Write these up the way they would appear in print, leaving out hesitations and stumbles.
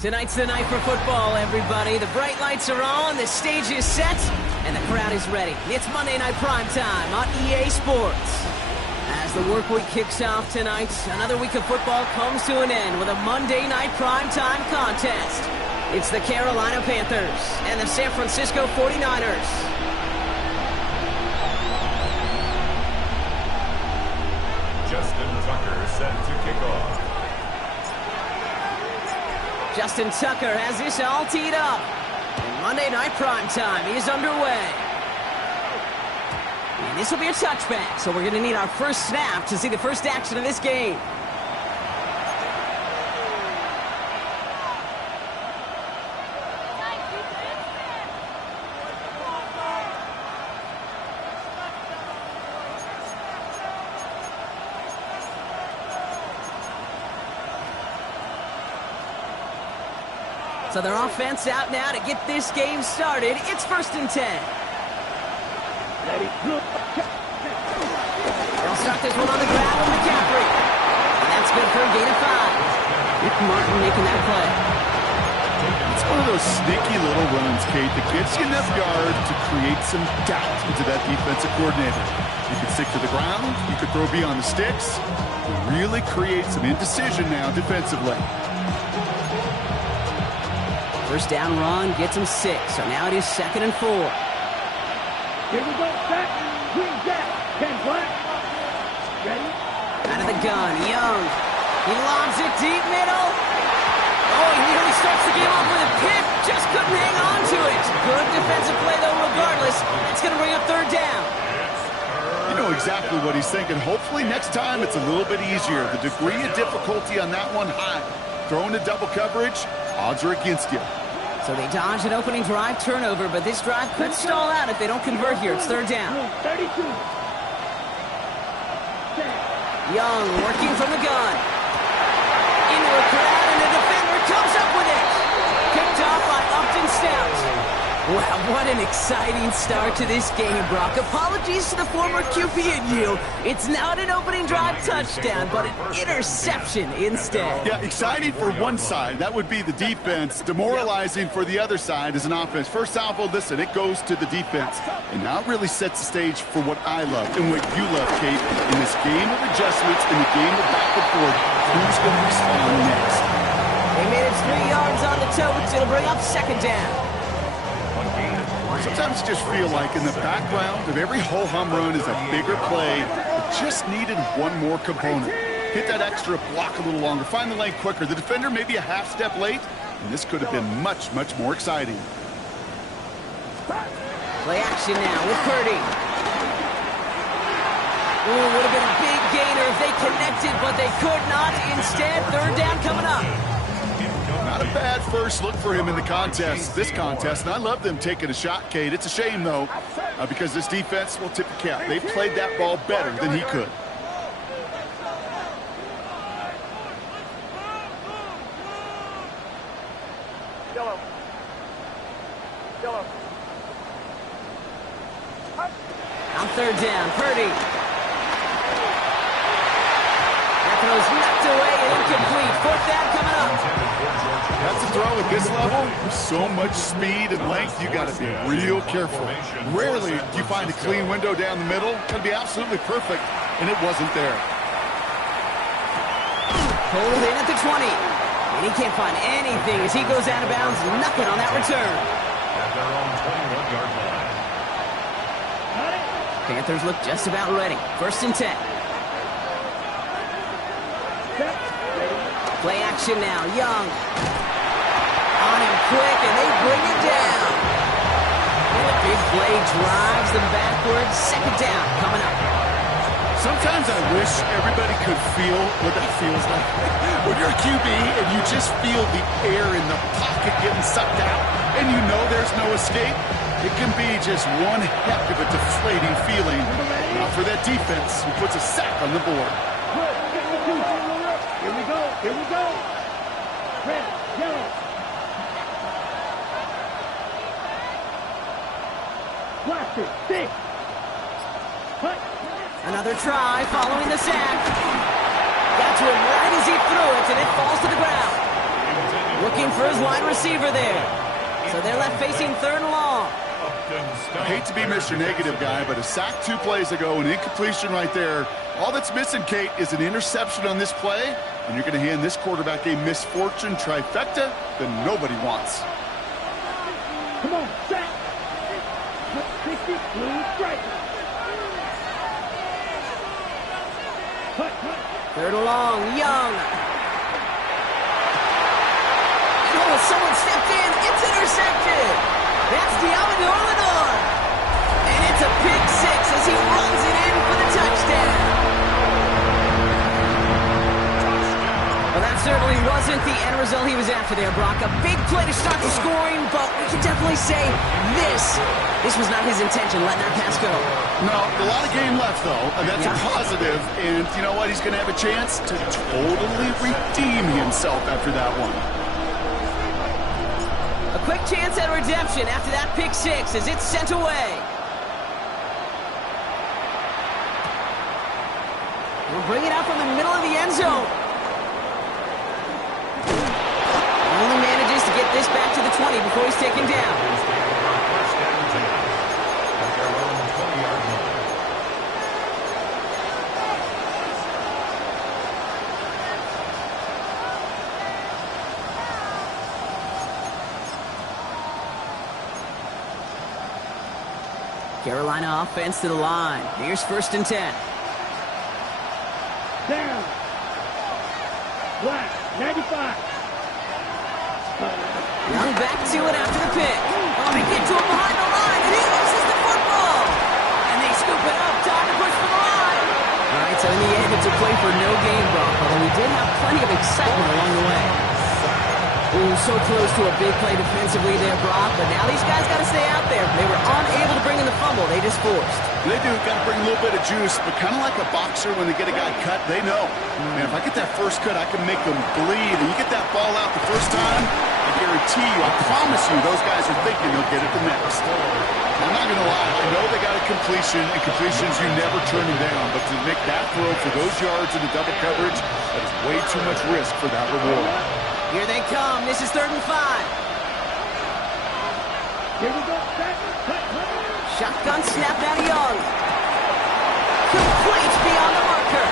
Tonight's the night for football, everybody. The bright lights are on, the stage is set, and the crowd is ready. It's Monday Night Primetime on EA Sports. As the work week kicks off tonight, another week of football comes to an end with a Monday Night Primetime contest. It's the Carolina Panthers and the San Francisco 49ers. Justin Tucker set to kick off. Justin Tucker has this all teed up. And Monday Night Primetime is underway. And this will be a touchback, so we're going to need our first snap to see the first action of this game. So their offense out now to get this game started. It's 1st and 10. They'll start this one on the ground with McCaffrey. And that's good for a gain of 5. Nick Martin making that play. It's one of those sneaky little runs, Kate, that gets you enough yards to create some doubt into that defensive coordinator. You can stick to the ground. You could throw beyond the sticks. Really create some indecision now defensively. First down run gets him 6, so now it is 2nd and 4. Here we go, back, green jack, 10 black. Ready? Out of the gun, Young. He lobs it deep middle. Oh, he nearly starts the game off with a pick. Just couldn't hang on to it. Good defensive play, though, regardless. It's going to bring up 3rd down. You know exactly what he's thinking. Hopefully next time it's a little bit easier. The degree of difficulty on that one high. Throwing to double coverage, odds are against you. So they dodge an opening drive turnover, but this drive could stall out if they don't convert here. It's 3rd down. 32. Young working from the gun. Into a crowd, and the defender comes up with it. Picked off by Upton Stout. Wow, what an exciting start to this game, Brock. Apologies to the former QB and you. It's not an opening drive touchdown, but an interception instead. Yeah, exciting for one side. That would be the defense. Demoralizing for the other side as an offense. First salvo, listen, it goes to the defense. And now it really sets the stage for what I love and what you love, Kate. In this game of adjustments, in the game of back and forth, who's going to respond next? They made it 3 yards on the totes. It'll bring up 2nd down. Sometimes you just feel like in the background of every ho-hum run is a bigger play. It just needed one more component. Hit that extra block a little longer. Find the lane quicker. The defender may be a half step late, and this could have been much, much more exciting. Play action now with Purdy. Ooh, would have been a big gainer if they connected, but they could not. Instead, 3rd down coming up. Not a bad first look for him in the contest, this contest, and I love them taking a shot, Kate. It's a shame, though, because this defense will tip the cap. They played that ball better than he could. On 3rd down, Purdy. That throw's knocked away and incomplete. 4th down coming up. That's a throw at this level. With so much speed and length, you got to be real careful. Rarely do you find a clean window down the middle. It's going to be absolutely perfect, and it wasn't there. Pulled in at the 20. And he can't find anything as he goes out of bounds. Nothing on that return. At their own 21-yard line. Panthers look just about ready. 1st and 10. Play action now. Young. On him quick, and they bring it down. And the big play drives them backwards. 2nd down coming up. Sometimes I wish everybody could feel what that feels like. When you're a QB and you just feel the air in the pocket getting sucked out, and you know there's no escape, it can be just one heck of a deflating feeling. Not for that defense who puts a sack on the board. Here we go, here we go. Red, yellow. Blast it, stick. Cut. Another try following the sack. Got to him right as he threw it, and it falls to the ground. Looking for his wide receiver there. So they're left facing 3rd and long. I hate to be Mr. Negative guy, but a sack 2 plays ago, an incompletion right there. All that's missing, Kate, is an interception on this play, and you're going to hand this quarterback a misfortune trifecta that nobody wants. Come on, set. 60, blue strike. Cut. 3rd and long, Young. Oh, someone stepped in. It's intercepted. That's Diamador. And it's a pick 6 as he runs it in for the touchdown. Well, that certainly wasn't the end result he was after there, Brock. A big play to start the scoring, but we can definitely say this was not his intention, letting that pass go. No, a lot of game left, though. That's a positive, and you know what? He's going to have a chance to totally redeem himself after that one. A quick chance at redemption after that pick 6 as it's sent away. We'll bring it out from the middle of the end zone. Only manages to get this back to the 20 before he's taken down. Carolina offense to the line. Here's 1st and 10. Down. Black, 95. Young back to it after the pick. Oh, they get to him behind the line, and he loses the football. And they scoop it up. Time to push for the line. All right, so in the end, it's a play for no gain, Brock. Although we did have plenty of excitement along the way. Ooh, so close to a big play defensively there, Brock. But now these guys got to stay out there. They were unable to bring in the fumble. They just forced. They do. Got to bring a little bit of juice, but kind of like a boxer when they get a guy cut, they know. Man, if I get that first cut, I can make them bleed. And you get that ball out the first time, I guarantee you, I promise you, those guys are thinking they'll get it the next. I'm not going to lie. I know they got a completion, and completions, you never turn them down. But to make that throw for those yards in the double coverage, that is way too much risk for that reward. Here they come. This is 3rd and 5. Here we go, set. Cut. Shotgun snap out of Young. Complete beyond the marker.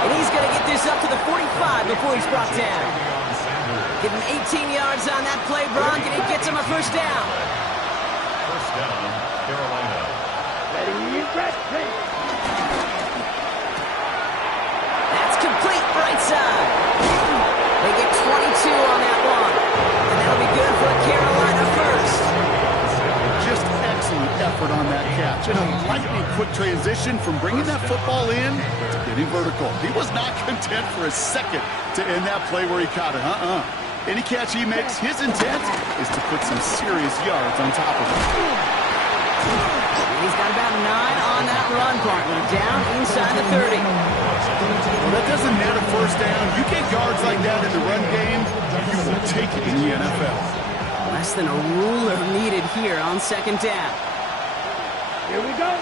And he's going to get this up to the 45 before he's brought down. Give him 18 yards on that play, Brock, and it gets him a 1st down. 1st down, Carolina. Ready. That's complete right side. They get 22 on that one. And that'll be good for a Carolina 1st. Just excellent effort on that catch. And a lightning quick transition from bringing that football in to getting vertical. He was not content for a second to end that play where he caught it. Any catch he makes, his intent is to put some serious yards on top of it. He's got about 9 on that run, partner. Down inside the 30. Well, that doesn't net a 1st down. You get yards like that in the run game, you will take it in the NFL. Less than a ruler needed here on 2nd down. Here we go.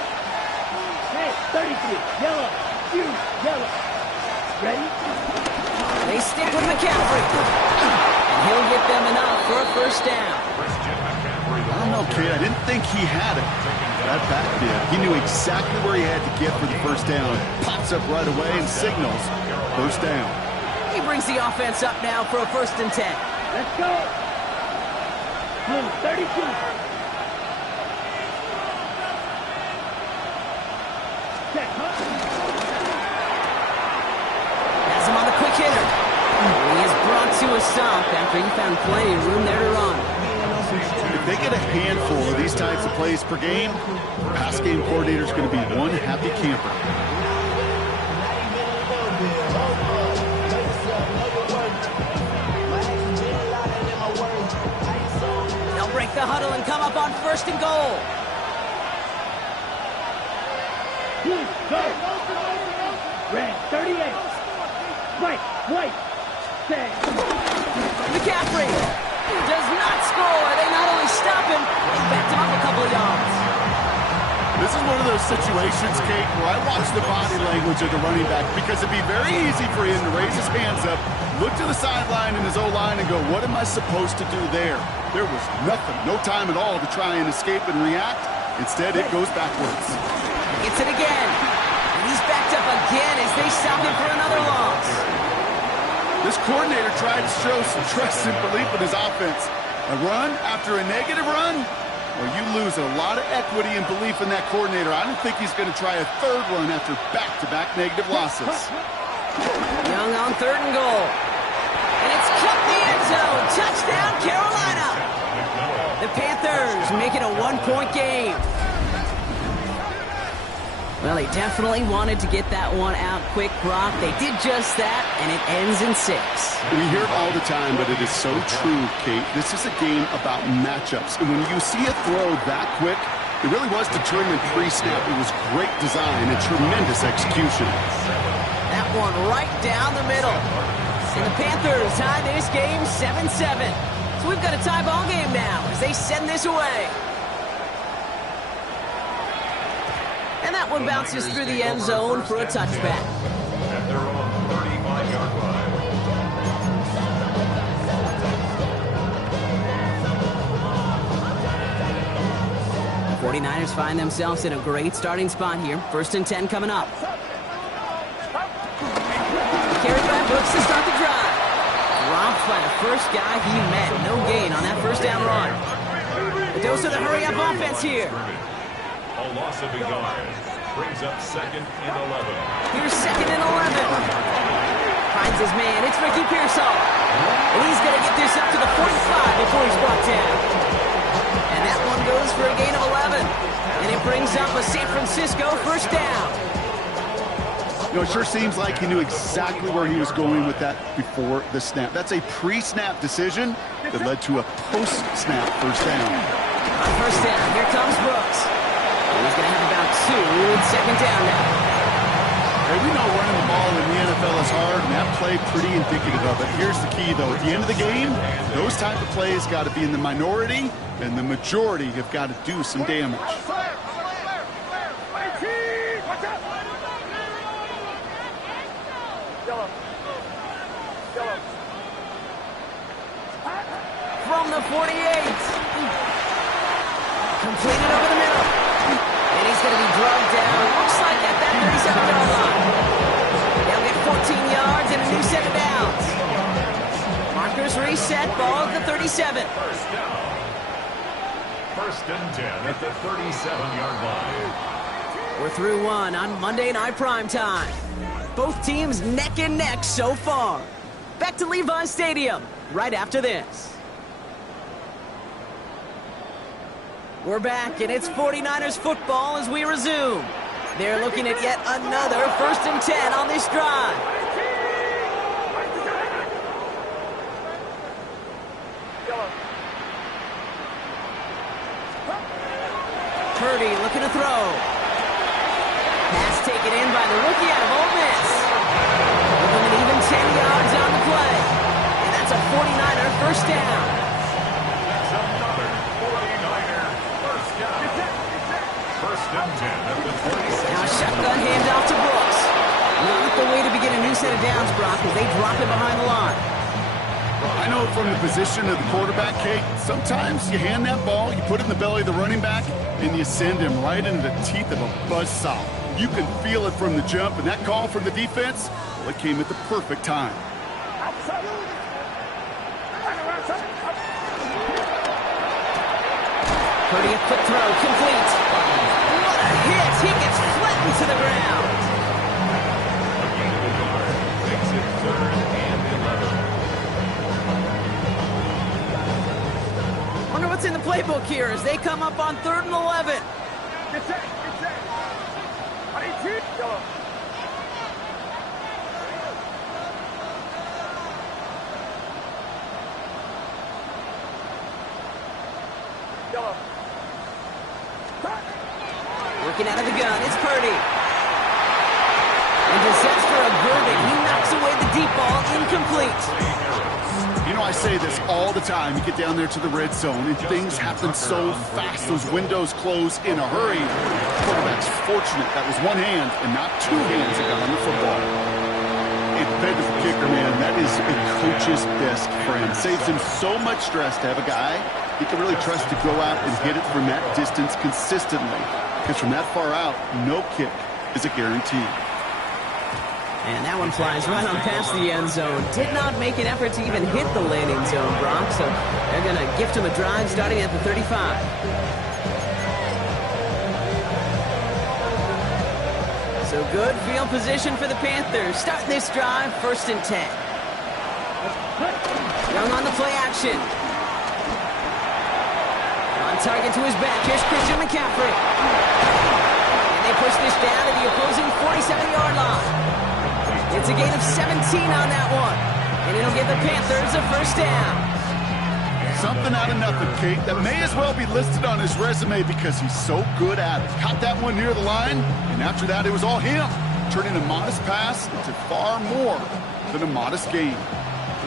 Hey, 33. Yellow. Huge. Yellow. Ready? They stick with McCaffrey. And he'll get them enough for a 1st down. I don't know, Kate. I didn't think he had it. That back did. He knew exactly where he had to get for the 1st down. Pops up right away and signals 1st down. He brings the offense up now for a 1st and 10. Let's go. 32. Set. Has him on the quick hitter. He is brought to a stop after he found plenty of room there to run. If they get a handful of these types of plays per game, the pass game coordinator is going to be one happy camper. They'll break the huddle and come up on 1st and goal. Go. Red, 38. Right, white. Set. McCaffrey does not score. They not only stop him, they backed him up a couple of yards. This is one of those situations, Kate, where I watch the body language of the running back because it'd be very easy for him to raise his hands up, look to the sideline in his O-line and go, what am I supposed to do there? There was nothing, no time at all to try and escape and react. Instead, it goes backwards. Gets it again. And he's backed up again as they stop him for another loss. This coordinator tried to show some trust and belief in his offense. A run after a negative run? Well, you lose a lot of equity and belief in that coordinator. I don't think he's going to try a third run after back-to-back negative losses. Young on 3rd and goal. And it's cut the end zone. Touchdown, Carolina. The Panthers make it a 1-point game. Well, they definitely wanted to get that one out quick, Brock. They did just that, and it ends in 6. We hear it all the time, but it is so true, Kate. This is a game about matchups. And when you see a throw that quick, it really was determined pre-snap. It was great design and tremendous execution. That one right down the middle. And the Panthers tie this game 7-7. So we've got a tie ball game now as they send this away. And that one bounces through the end zone for a touchback. At their own 35-yard line. 49ers find themselves in a great starting spot here. 1st and 10 coming up. Carried by Brooks to start the drive. Dropped by the first guy he met. No gain on that first down run. A dose of the hurry-up offense here. A loss of a yard. Brings up 2nd and 11. Here's 2nd and 11. Finds his man. It's Ricky Pearsall. And he's going to get this up to the 45 before he's brought down. And that one goes for a gain of 11. And it brings up a San Francisco first down. You know, it sure seems like he knew exactly where he was going with that before the snap. That's a pre-snap decision that led to a post-snap first down. On first down, here comes Brooks. And he's going to have about 2 second down now. Hey, we know running the ball in the NFL is hard, and that play pretty indicative of it. Here's the key, though. At the end of the game, those type of plays got to be in the minority, and the majority have got to do some damage. From the 48. Completed over the middle. And he's going to be drugged down. Looks like at that 37-yard line. They'll get 14 yards and a new set of downs. Markers reset. Ball at the 37. First down. 1st and 10 at the 37-yard line. We're through one on Monday Night Primetime. Both teams neck and neck so far. Back to Levi's Stadium right after this. We're back, and it's 49ers football as we resume. They're looking at yet another 1st and 10 on this drive. Purdy looking to throw. Pass taken in by the rookie out of Ole Miss. Looking at even 10 yards on the play. And that's a 49er first down. That's another 49er first down. 1st and 10 at the 37. Now a shotgun handoff to Brooks. Not the way to begin a new set of downs, Brock, as they drop him behind the line. I know from the position of the quarterback, Kate, sometimes you hand that ball, you put it in the belly of the running back, and you send him right into the teeth of a buzzsaw. You can feel it from the jump, and that call from the defense, well, it came at the perfect time. Purdy, a quick throw, complete. What a hit! He gets flattened to the ground. A gain of a yard. Makes it 3rd and 11. Wonder what's in the playbook here as they come up on 3rd and 11. Working out of the gun, it's Purdy. And just for a verdict, he knocks away the deep ball, incomplete. You know, I say this all the time. You get down there to the red zone, and things happen so fast. Those windows close in a hurry. The quarterback's fortunate that was one hand and not 2 hands that got on the football. It defensive kicker, man, that is a coach's best friend. Saves him so much stress to have a guy he can really trust to go out and hit it from that distance consistently. Because from that far out, no kick is a guarantee. And that one flies right on past the end zone. Did not make an effort to even hit the landing zone, Brock. So they're going to gift him a drive starting at the 35. So good field position for the Panthers. Starting this drive, 1st and 10. Young on the play action. On target to his back. Here's Christian McCaffrey. And they push this down to the opposing 47-yard line. It's a gain of 17 on that one. And it'll give the Panthers a 1st down. Something out of nothing, Kate. That may as well be listed on his resume because he's so good at it. Caught that one near the line, and after that, it was all him. Turning a modest pass into far more than a modest gain.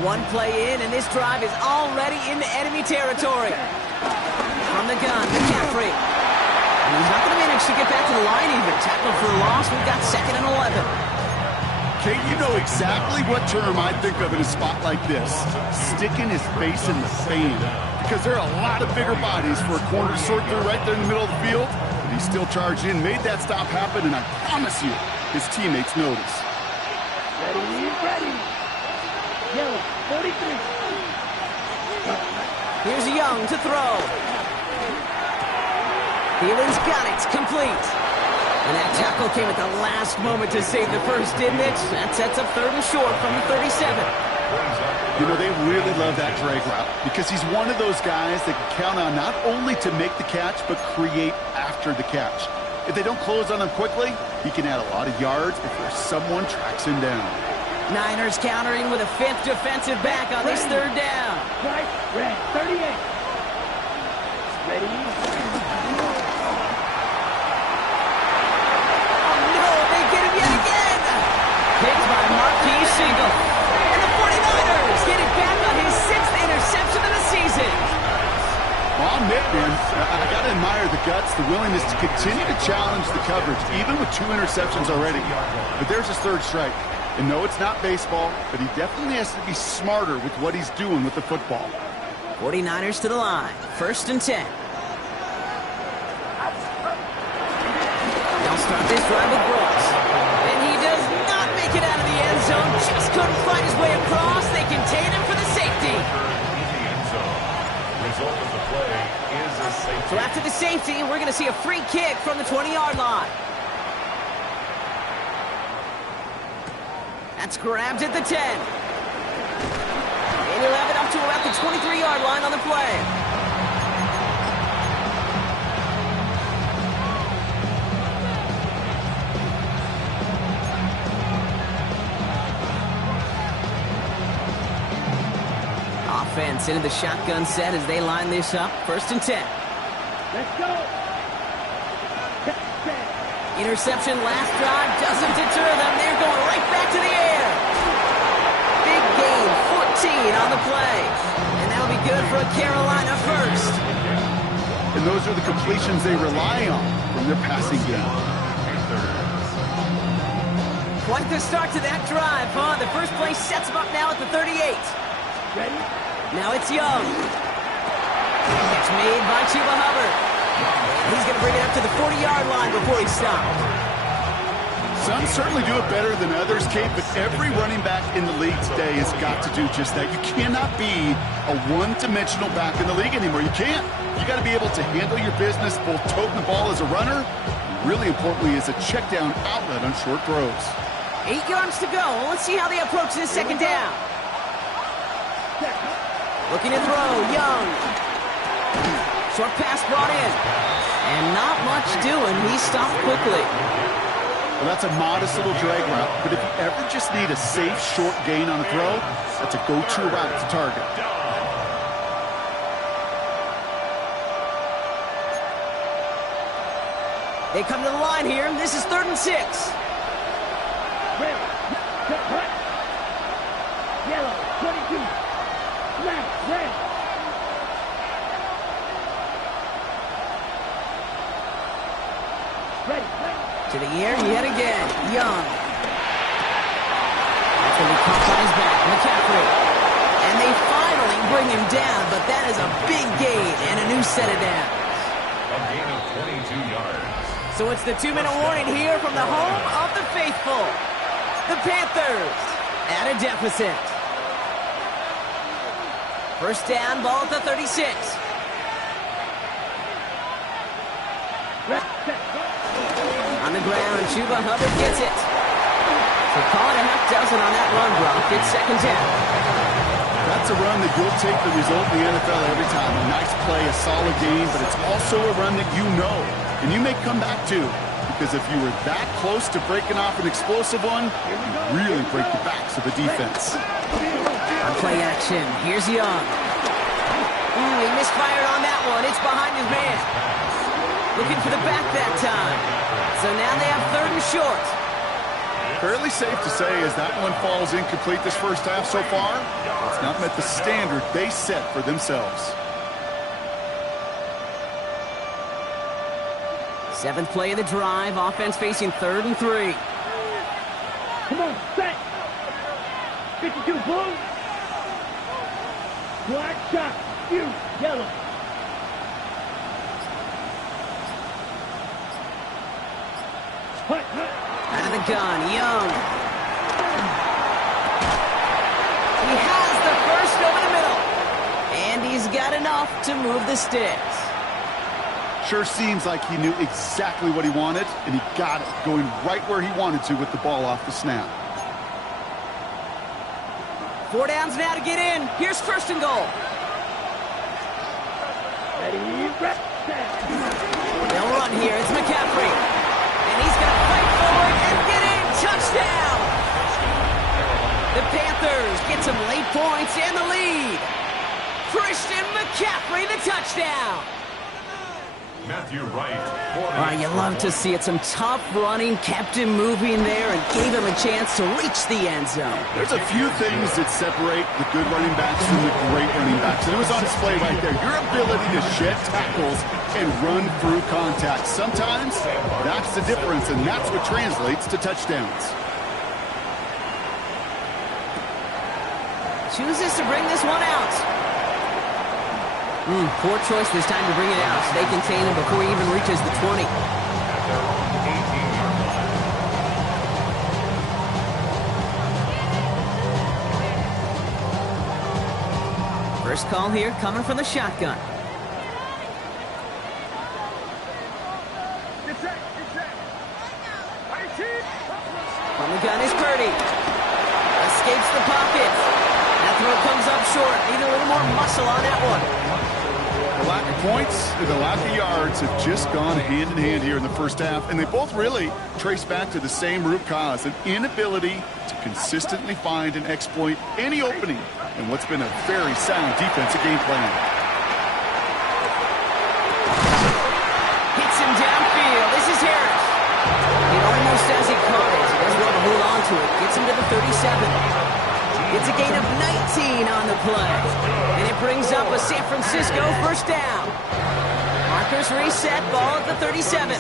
One play in, and this drive is already into enemy territory. From the gun, McCaffrey. And he's not going to manage to get back to the line even. Tackle for a loss. We've got 2nd and 11. Kate, you know exactly what term I think of in a spot like this. Sticking his face in the sand. Because there are a lot of bigger bodies for a corner to sort through right there in the middle of the field. But he still charged in, made that stop happen, and I promise you, his teammates notice. Ready. Yellow, 43. Here's Young to throw. Thielen's got it. Complete. And that tackle came at the last moment to save the first, didn't it? That sets up 3rd and short from the 37. You know, they really love that drag route because he's one of those guys that can count on not only to make the catch, but create after the catch. If they don't close on him quickly, he can add a lot of yards before someone tracks him down. Niners countering with a 5th defensive back on this 3rd down. Right, red, 38. Ready. Picked by Marquis Siegel. And the 49ers get it back on his 6th interception of the season. Well, I'll admit, man, I got to admire the guts, the willingness to continue to challenge the coverage, even with 2 interceptions already. But there's his 3rd strike. And no, it's not baseball, but he definitely has to be smarter with what he's doing with the football. 49ers to the line. 1st and 10. They'll start this drive with Brooks. Get out of the end zone, just couldn't find his way across. They contain him for the safety. So after the safety, we're going to see a free kick from the 20-yard line. That's grabbed at the 10. And he'll have it up to about the 23-yard line on the play. Offense into the shotgun set as they line this up. 1st and 10. Let's go. Interception last drive doesn't deter them. They're going right back to the air. Big gain, 14 on the play. And that'll be good for a Carolina 1st. And those are the completions they rely on from their passing game. Quite the start to that drive, huh? The first play sets him up now at the 38. Ready? Now it's Young. Catch made by Chuba Hubbard. He's going to bring it up to the 40-yard line before he stops. Some certainly do it better than others, Kate, but every running back in the league today has got to do just that. You cannot be a one-dimensional back in the league anymore. You can't. You got to be able to handle your business, both toting the ball as a runner, and really importantly as a check-down outlet on short throws. 8 yards to go. Let's see how they approach this 2nd down. Looking to throw, Young. Short pass brought in. And not much doing. He stopped quickly. Well, that's a modest little drag route, but if you ever just need a safe, short gain on a throw, that's a go-to route to target. They come to the line here. This is 3rd and 6. Red, yellow, 22. Black, red. Ready. To the air yet again. Young. That's He'll be caught by his back. McCaffrey. And they finally bring him down, but that is a big gain and a new set of downs. A gain of 22 yards. So it's the 2-minute warning here from the home of the faithful. The Panthers at a deficit. First down, ball at the 36. On the ground, Chuba Hubbard gets it. So call it a half dozen on that run block. It's second down. That's a run that you'll take the result in the NFL every time. A nice play, a solid game, but it's also a run that you know and you may come back to, because if you were that close to breaking off an explosive one, you really break the backs of the defense. On play action, here's Young. He misfired on that one. It's behind his man. Looking for the back that time. So now they have third and short. Fairly safe to say as that one falls incomplete this first half so far, it's not met the standard they set for themselves. Seventh play of the drive. Offense facing 3rd and 3. Come on, set. 52 blue. Black shot. You, yellow. Hut, hut. Out of the gun, Young. He has the first over the middle. And he's got enough to move the sticks. Sure seems like he knew exactly what he wanted, and he got it, going right where he wanted to with the ball off the snap. 4 downs now to get in. Here's first and goal. Ready, set. They'll run here. It's McCaffrey. And he's going to fight forward and get in. Touchdown! The Panthers get some late points and the lead. Christian McCaffrey, the touchdown. Matthew Wright. You love to see it. Some tough running, kept him moving there, and gave him a chance to reach the end zone. There's a few things that separate the good running backs from the great running backs, and it was on display right there. Your ability to shed tackles and run through contact. Sometimes that's the difference, and that's what translates to touchdowns. Chooses to bring this one out. Poor choice this time to bring it out. They contain him before he even reaches the 20. First call here coming from the shotgun. From the gun is Purdy. Escapes the pocket. That throw comes up short. Need a little more muscle on that one. The lack of points and the lack of yards have just gone hand in hand here in the first half, and they both really trace back to the same root cause, an inability to consistently find and exploit any opening in what's been a very sound defensive game plan. Hits him downfield. This is Harris. He almost says he caught it. He does well to hold on to it. Gets him to the 37. It's a gain of 19 on the play. And it brings up a San Francisco first down. Markers reset, ball at the 37.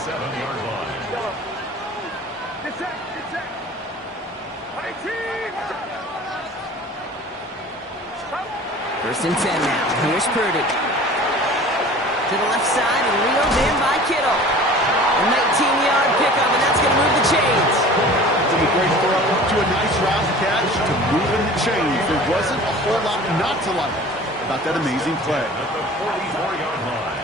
First and 10 now. Here's Purdy. To the left side and reeled in by Kittle. A 19-yard pickup, and that's going to move the chains. From a great throw to a nice route catch to moving the chains. There wasn't a whole lot not to like about that amazing play. At the 44-yard line.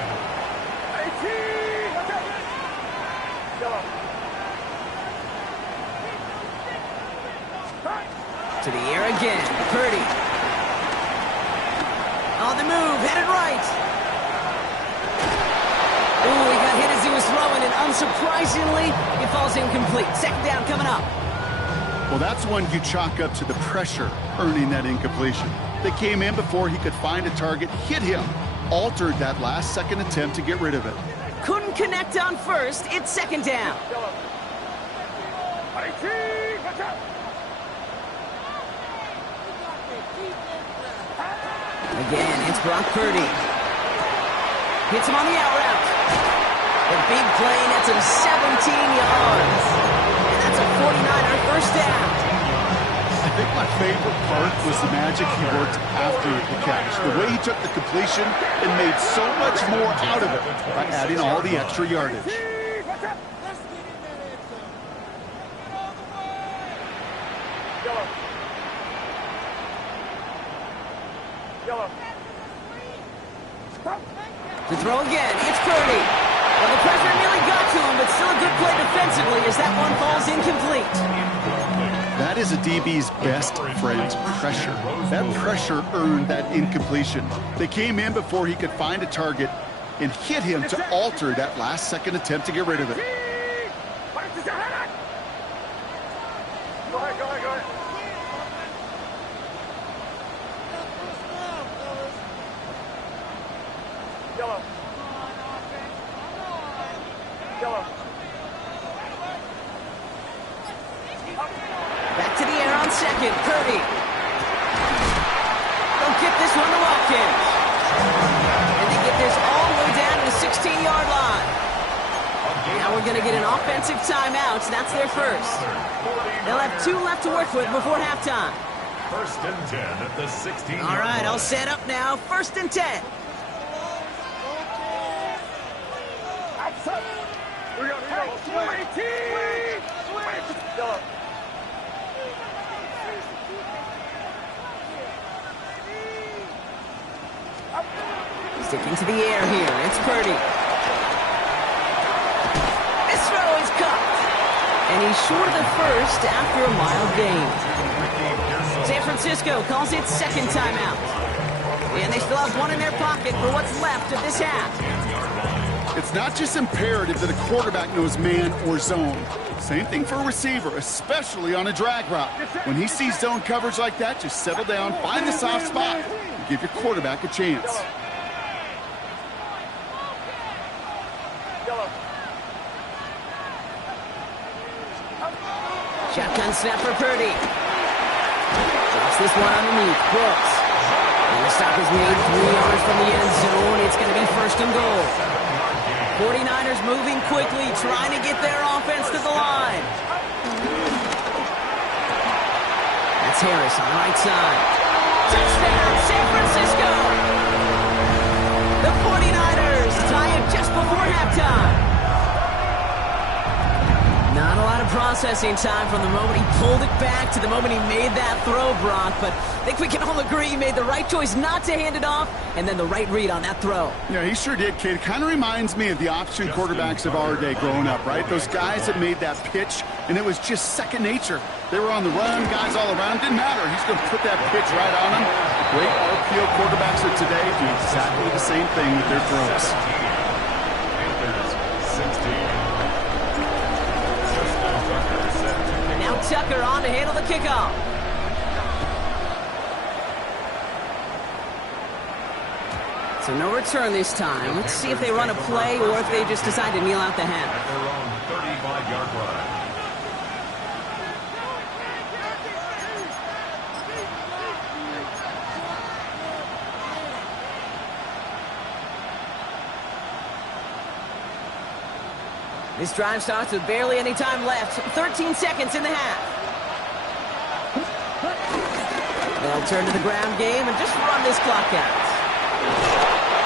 To the air again. Purdy. On the move, headed right. Ooh, he got hit as he was throwing, and unsurprisingly, it falls incomplete. Second down coming up. Well, that's one you chalk up to the pressure earning that incompletion. They came in before he could find a target, hit him, altered that last-second attempt to get rid of it. Couldn't connect on first. It's second down. Again, it's Brock Purdy. Hits him on the out route. The big play nets him 17 yards. And that's a 49er first down. think my favorite part was the magic he worked after the catch. The way he took the completion and made so much more out of it by adding all the extra yardage. To throw again, it's Purdy. Well, the pressure nearly got to him, but still a good play defensively as that one falls incomplete. That is a DB's best friend, pressure. That pressure earned that incompletion. They came in before he could find a target and hit him to alter that last-second attempt to get rid of it. Go ahead. Yellow. Back to the air on second, Purdy. They'll get this one to Watkins. And they get this all the way down to the 16-yard line. Now we're going to get an offensive timeout. That's their first. They'll have 2 left to work with before halftime. 1st and 10 at the 16-yard line. All right, I'll set up now. 1st and 10. Sticking to the air here, it's Purdy. This throw is caught. And he's short of the first after a mild gain. San Francisco calls it second timeout. And they still have one in their pocket for what's left of this half. It's not just imperative that a quarterback knows man or zone. Same thing for a receiver, especially on a drag route. When he sees zone coverage like that, just settle down, find the soft spot, and give your quarterback a chance. Shotgun snap for Purdy. Drops this one underneath. Brooks. And the stop is made 3 yards from the end zone. It's going to be 1st and goal. 49ers moving quickly, trying to get their offense to the line. That's Harris on the right side. Touchdown, San Francisco! The 49ers tie it just before halftime. Not a lot of processing time from the moment he pulled it back to the moment he made that throw, Brock. But I think we can all agree he made the right choice not to hand it off, and then the right read on that throw. Yeah, he sure did, kid. It kind of reminds me of the option quarterbacks of our day growing up, right? Those guys that made that pitch, and it was just second nature. They were on the run, guys all around. Didn't matter. He's going to put that pitch right on them. The great RPO quarterbacks of today do exactly the same thing with their throws. Panthers 16. Now Tucker on to handle the kickoff. So no return this time. Let's see if they run a play or if they just decide to kneel out the half. At their own 35-yard line. This drive starts with barely any time left. 13 seconds in the half. They'll turn to the ground game and just run this clock out.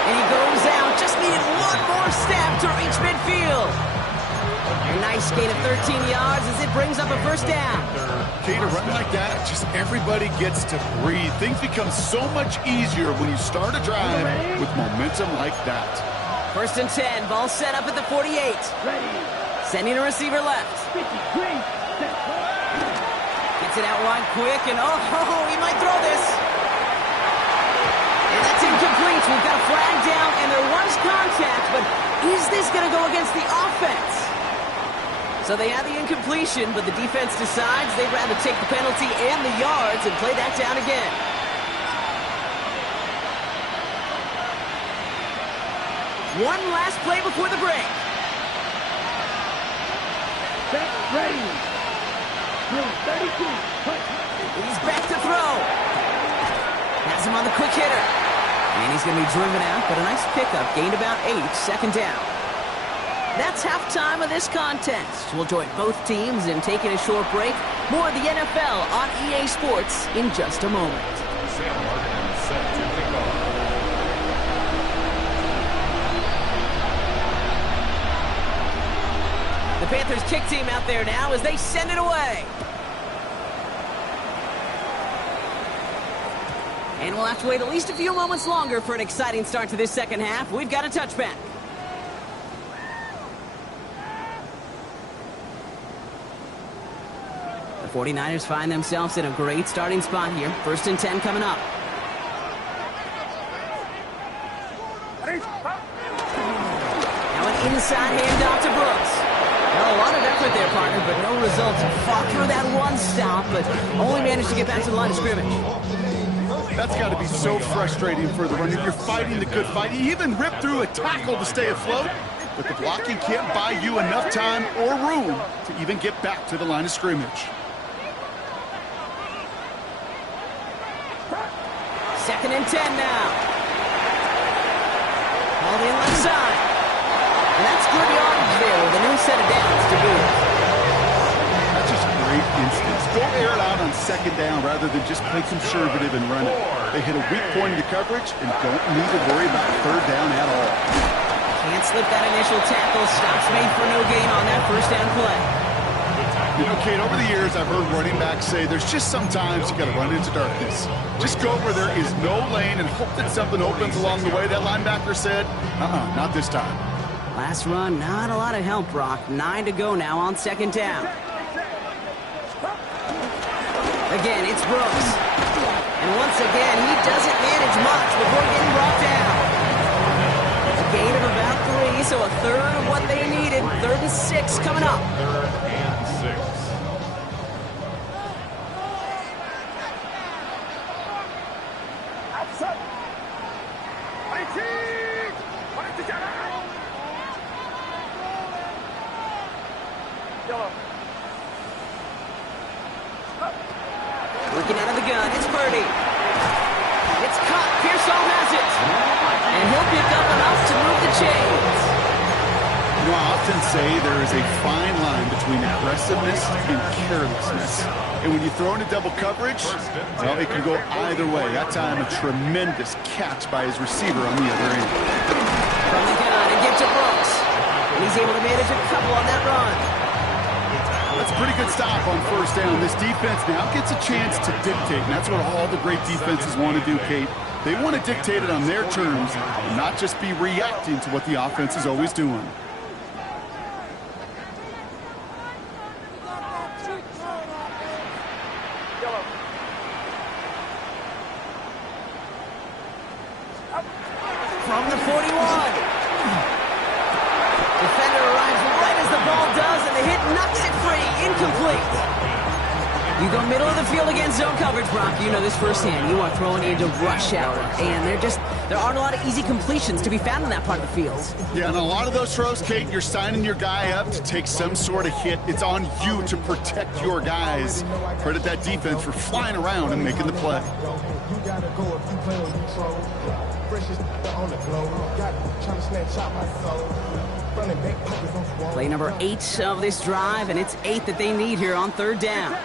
And he goes out. Just needed one more step to reach midfield. A nice gain of 13 yards as it brings up a 1st down. Okay, to run like that, just everybody gets to breathe. Things become so much easier when you start a drive with momentum like that. 1st and 10. Ball set up at the 48. Sending a receiver left. Gets it out wide quick, and he might throw this. And that's incomplete. We've got a flag down, and there was contact, but is this going to go against the offense? So they have the incompletion, but the defense decides they'd rather take the penalty and the yards and play that down again. One last play before the break. Set, ready. 32. He's back to throw. Has him on the quick hitter. And he's going to be driven out, but a nice pickup. Gained about 8. 2nd down. That's halftime of this contest. We'll join both teams in taking a short break. More of the NFL on EA Sports in just a moment. Sam Martin set to kick off. The Panthers kick team out there now as they send it away. And we'll have to wait at least a few moments longer for an exciting start to this second half. We've got a touchback. The 49ers find themselves in a great starting spot here. 1st and 10 coming up. Now an inside handoff to Brooks. Well, a lot of effort there, partner, but no results. Fought through that one stop, but only managed to get back to the line of scrimmage. That's got to be so frustrating for the runner. You're fighting the good fight. He even ripped through a tackle to stay afloat, but the blocking can't buy you enough time or room to even get back to the line of scrimmage. 2nd and 10 now. Called in left side. And that's good yardage there with a new set of downs to boot. That's just great instincts. Go air it out on 2nd down rather than just play conservative and run it. They hit a weak point into coverage and don't need to worry about 3rd down at all. Can't slip that initial tackle. Stops made for no gain on that 1st down play. You know, Kate, over the years, I've heard running backs say there's just sometimes you got to run into darkness. Just go where there is no lane and hope that something opens along the way. That linebacker said, not this time. Last run, not a lot of help, Brock. 9 to go now on 2nd down. Again, it's Brooks. And once again, he doesn't manage much before getting brought down. A gain of about 3, so a third of what they needed. 3rd and 6 coming up. 3rd and 6. Working out of the gun, it's Purdy. It's caught, Pearsall has it. And he'll pick up enough to move the chains. You know, I often say there is a fine line between aggressiveness and carelessness. And when you throw into double coverage, well, it can go either way. That time, a tremendous catch by his receiver on the other end. From the gun, and get to Brooks. And he's able to manage a couple on that run. That's a pretty good stop on 1st down. This defense now gets a chance to dictate, and that's what all the great defenses want to do, Kate. They want to dictate it on their terms and not just be reacting to what the offense is always doing. From the 41. Defender arrives right as the ball does, and the hit knocks it free. Incomplete. You go middle of the field against zone coverage, Brock. You know this firsthand. You are throwing into rush hour, and there aren't a lot of easy completions to be found in that part of the field. Yeah, and a lot of those throws, Kate, you're signing your guy up to take some sort of hit. It's on you to protect your guys. Credit that defense for flying around and making the play. Play number 8 of this drive, and it's 8 that they need here on 3rd down.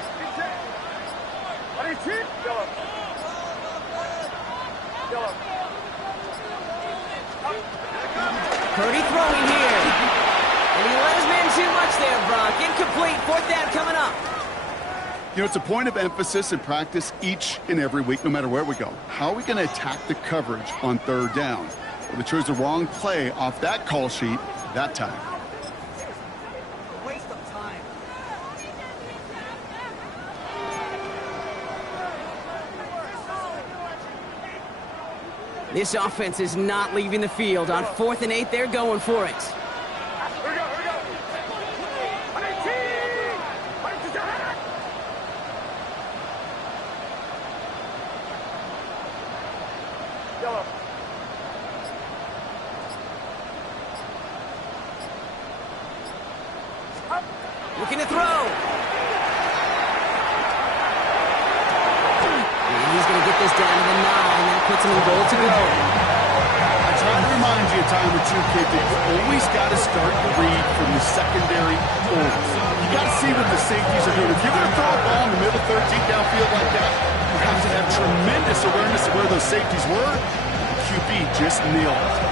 Purdy throwing here. And he let his man too much there, Brock. Incomplete. 4th down coming up. You know, it's a point of emphasis in practice each and every week, no matter where we go. How are we going to attack the coverage on 3rd down? Well, they chose the wrong play off that call sheet that time. Waste of time. This offense is not leaving the field. On 4th and 8, they're going for it. Looking to throw. And he's going to get this down to the 9. That puts him in goal to go. try to remind you a time or two, kid, that you always got to start the read from the secondary forward. You got to see what the safeties are doing. If you're going to throw a ball in the middle third, deep downfield like that, you have to have tremendous awareness of where those safeties were. QB just nailed it.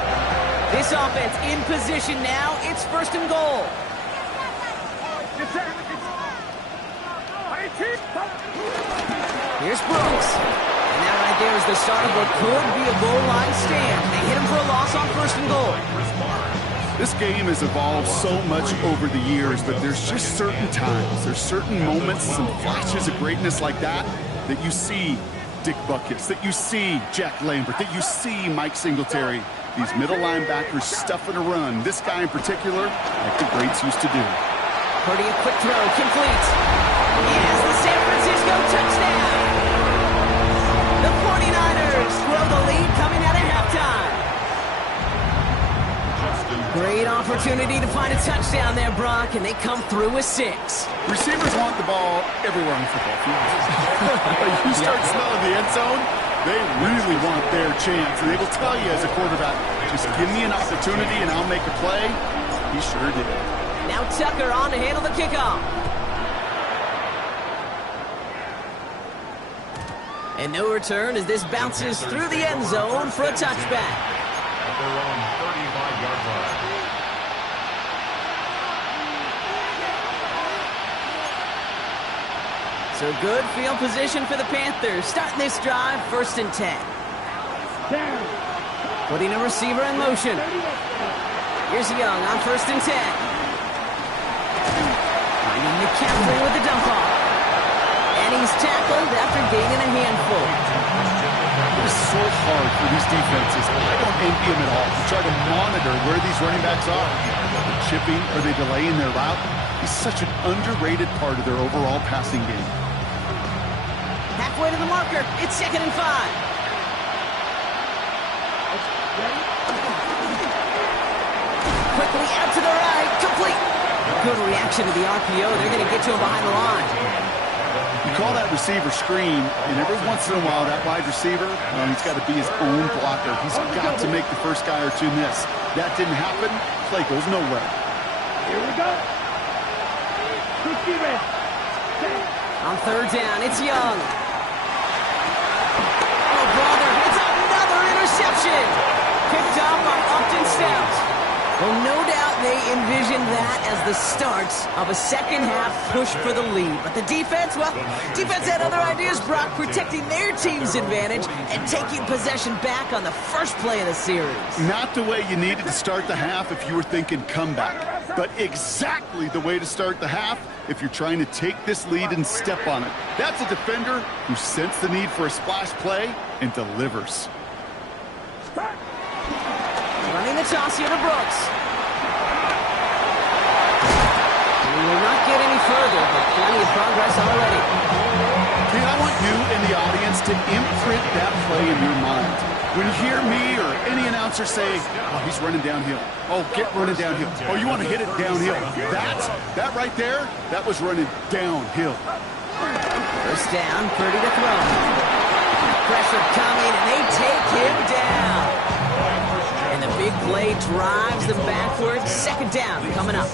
This offense in position now. It's first and goal. Here's Brooks. And that right there is the start of what could be a goal line stand. They hit him for a loss on first and goal. This game has evolved so much over the years, but there's just certain times, there's certain moments, some flashes of greatness like that you see Dick Buckus, that you see Jack Lambert, that you see Mike Singletary. These middle linebackers stuffing a run. This guy in particular, like the greats used to do. Purdy, a quick throw, complete. He has the San Francisco touchdown. The 49ers throw the lead coming out of halftime. Great opportunity to find a touchdown there, Brock, and they come through with 6. Receivers want the ball everywhere on the football field. You start smelling the end zone, they really want their chance. And they will tell you as a quarterback, just give me an opportunity and I'll make a play. He sure did. Now Tucker on to handle the kickoff. And no return as this bounces through the end zone for a touchback. At their own 35-yard line. So good field position for the Panthers. Starting this drive, first and 10. Putting a receiver in motion. Here's Young on first and 10. Finding McCaffrey with the dump off. And he's tackled after gaining a handful. It is so hard for these defenses. I don't envy them at all. You try to monitor where these running backs are. Are they chipping? Are they delaying their route? He's such an underrated part of their overall passing game. Halfway to the marker. It's second and 5. Quickly out to the right. Complete. Good reaction to the RPO. They're going to get to him behind the line. You call that receiver screen, and every once in a while, that wide receiver, he's got to be his own blocker. He's got to make the first guy or two miss. That didn't happen. Play goes nowhere. Here we go. On third down, it's Young. Oh, brother, it's another interception. Picked up by Upton Stout. Well, no doubt they envisioned that as the start of a second-half push for the lead. But the defense, well, defense had other ideas, Brock, protecting their team's advantage and taking possession back on the first play of the series. Not the way you needed to start the half if you were thinking comeback, but exactly the way to start the half if you're trying to take this lead and step on it. That's a defender who sensed the need for a splash play and delivers. Running the toss here to Brooks. We will not get any further, but plenty of progress already. Okay, I want you and the audience to imprint that play in your mind. When you hear me or any announcer say, oh, he's running downhill. Oh, get running downhill. Oh, you want to hit it downhill. That right there, that was running downhill. First down, Purdy to throw. Pressure coming, and they take him down. And the big play drives them backwards. Second down coming up.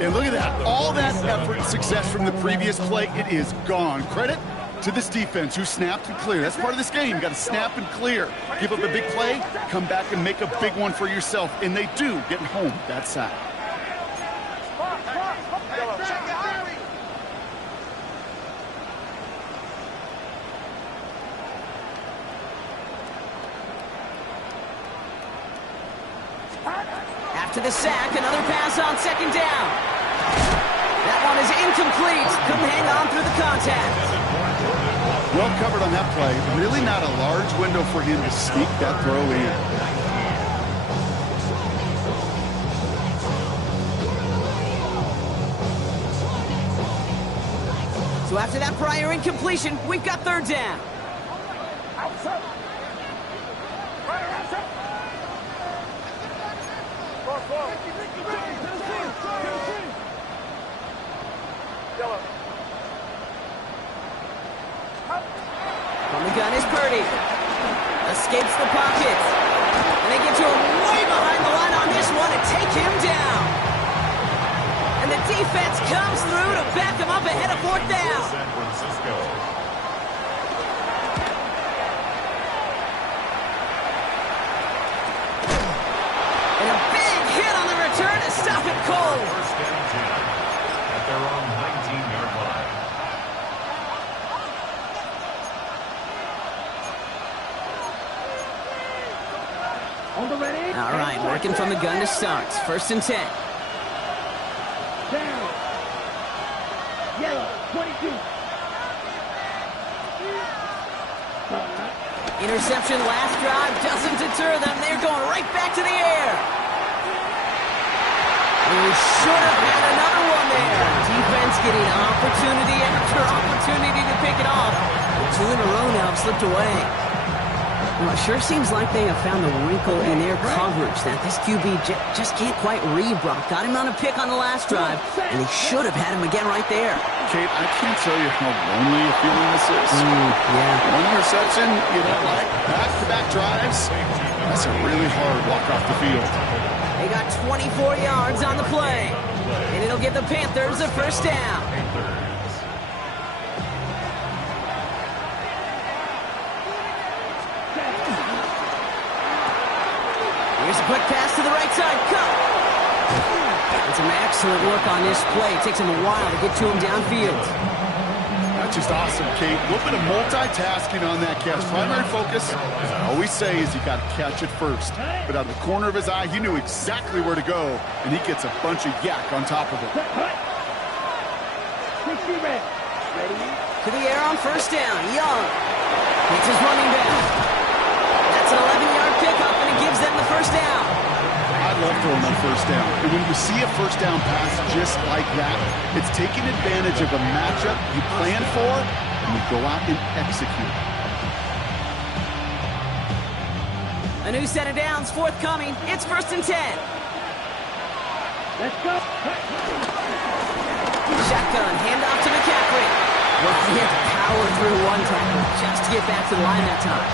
And look at that. All that effort and success from the previous play, it is gone. Credit to this defense who snapped and cleared. That's part of this game. You got to snap and clear. Give up a big play, come back and make a big one for yourself. And they do, getting home that side. After the sack, another pass on second down. That one is incomplete. Couldn't hang on through the contact. Well covered on that play. Really not a large window for him to sneak that throw in. So after that prior incompletion, we've got third down. From the gun is Purdy. Escapes the pocket. And They get to him way behind the line on this one and take him down. And the defense comes through to back him up ahead of fourth down. San Francisco. And a big hit on the return to stop it cold. First and 10 at their own 19-yard line. On the ready. All right, working from the gun to start. First and 10. Down. Yellow, 22. Interception last drive doesn't deter them. They're going right back to the air. We should have had another one there. Defense getting opportunity after opportunity to pick it off. Two in a row now have slipped away. Well, it sure seems like they have found the wrinkle in their coverage that this QB just can't quite read. Brock got him on a pick on the last drive, and they should have had him again right there. Kate, I can't tell you how lonely a feeling this is. Yeah. One reception, you know, like back-to-back drives. That's a really hard walk off the field. They got 24 yards on the play, and it'll give the Panthers a first down. Here's a quick pass to the right side. Cut. And some excellent work on this play. It takes him a while to get to him downfield. That's just awesome, Kate. A little bit of multitasking on that catch. Primary focus, as I always say, is you got to catch it first. But out of the corner of his eye, he knew exactly where to go, and he gets a bunch of yak on top of it. 60 red. Ready? To the air on first down. Young. It's his running back. That's an 11-yard pickup, and it gives them the first down. I love throwing on first down. And when you see a first down pass just like that, it's taking advantage of a matchup you plan for, and you go out and execute. A new set of downs forthcoming. It's first and 10. Let's go. Shotgun, handoff to McCaffrey. Well, he had to power through one tackle just to get back to the line that time.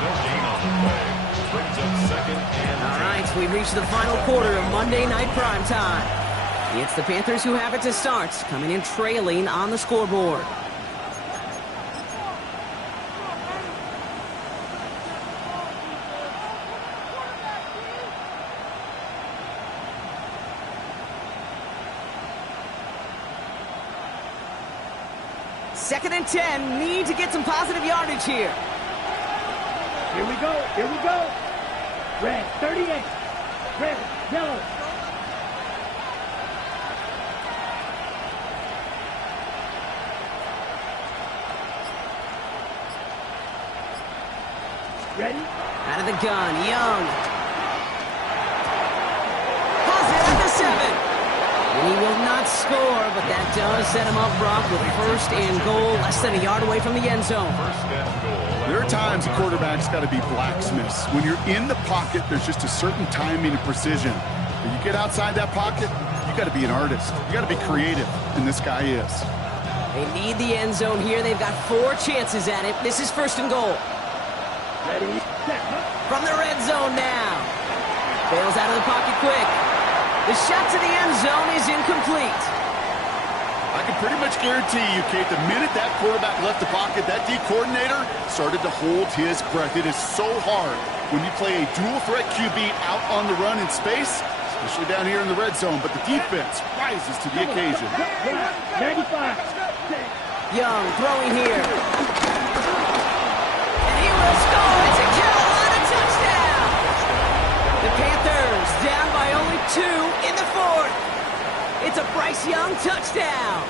No gain on the play. Brings up second and All right, we've reached the final quarter of Monday Night Primetime. It's the Panthers who have it to start, coming in trailing on the scoreboard. Second and 10, need to get some positive yardage here. Here we go. Here we go. Red, 38. Red, yellow. Ready? Out of the gun, Young. Has it at the 7. And he will not score, but that does set him up, Brock, with first and goal, less than a yard away from the end zone. first and goal. There are times a quarterback's got to be blacksmiths. When you're in the pocket, there's just a certain timing and precision. When you get outside that pocket, you got to be an artist. You got to be creative, and this guy is. They need the end zone here. They've got 4 chances at it. This is first and goal. Ready? Set. From the red zone now. Bails out of the pocket quick. The shot to the end zone is incomplete. I can pretty much guarantee you, Kate, the minute that quarterback left the pocket, that D coordinator started to hold his breath. It is so hard when you play a dual-threat QB out on the run in space, especially down here in the red zone, but the defense rises to the occasion. 95. Young throwing here. And he will score. It's a Carolina touchdown. The Panthers down by only 2 in the 4th. It's a Bryce Young touchdown.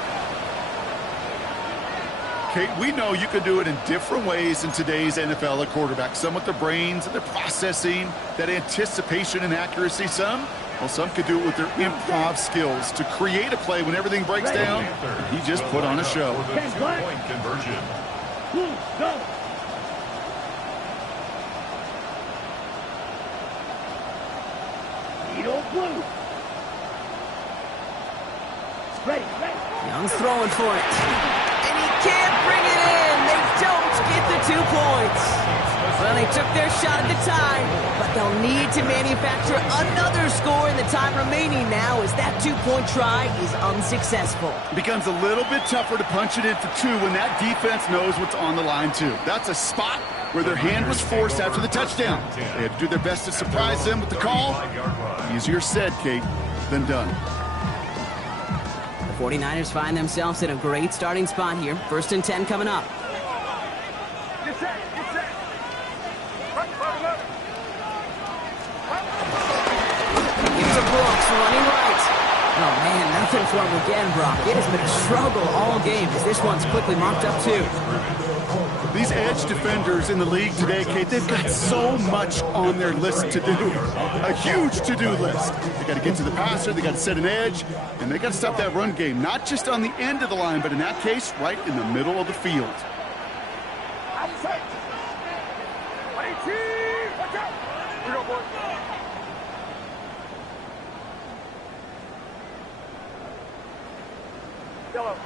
Kate, we know you can do it in different ways in today's NFL at quarterback. Some with their brains and their processing, that anticipation and accuracy. Some could do it with their improv skills to create a play when everything breaks down. He just put on a show. For the two-point conversion. Blue, go. Needle blue. Ready, ready. Young's throwing for it. And he can't bring it in. They don't get the 2 points. Well, they took their shot at the tie, but they'll need to manufacture another score in the time remaining now as that two-point try is unsuccessful. It becomes a little bit tougher to punch it in for two when that defense knows what's on the line, too. That's a spot where their hand was forced after the touchdown. They had to do their best to surprise them with the call. Easier said, Kate, than done. The 49ers find themselves in a great starting spot here. 1st and 10 coming up. Get set. It's a Brooks running right. Oh, man, nothing for him again, Brock. It has been a struggle all game as this one's quickly mopped up, too. These edge defenders in the league today, Kate, they've got so much on their list to do. A huge to-do list. They got to get to the passer, they got to set an edge, and they got to stop that run game. Not just on the end of the line, but in that case, right in the middle of the field. Yellow.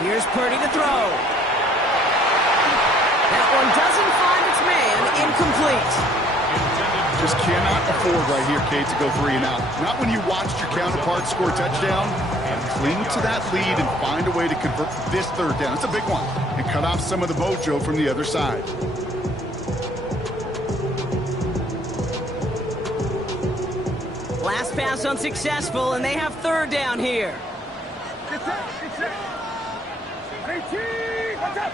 Here's Purdy to throw. That one doesn't find its man. Incomplete. Just cannot afford right here, Kate, to go 3 and out. Not when you watched your counterpart score a touchdown. Cling to that lead and find a way to convert this 3rd down. It's a big one. And cut off some of the mojo from the other side. Last pass unsuccessful, and they have 3rd down here. Get set. 18. Watch out.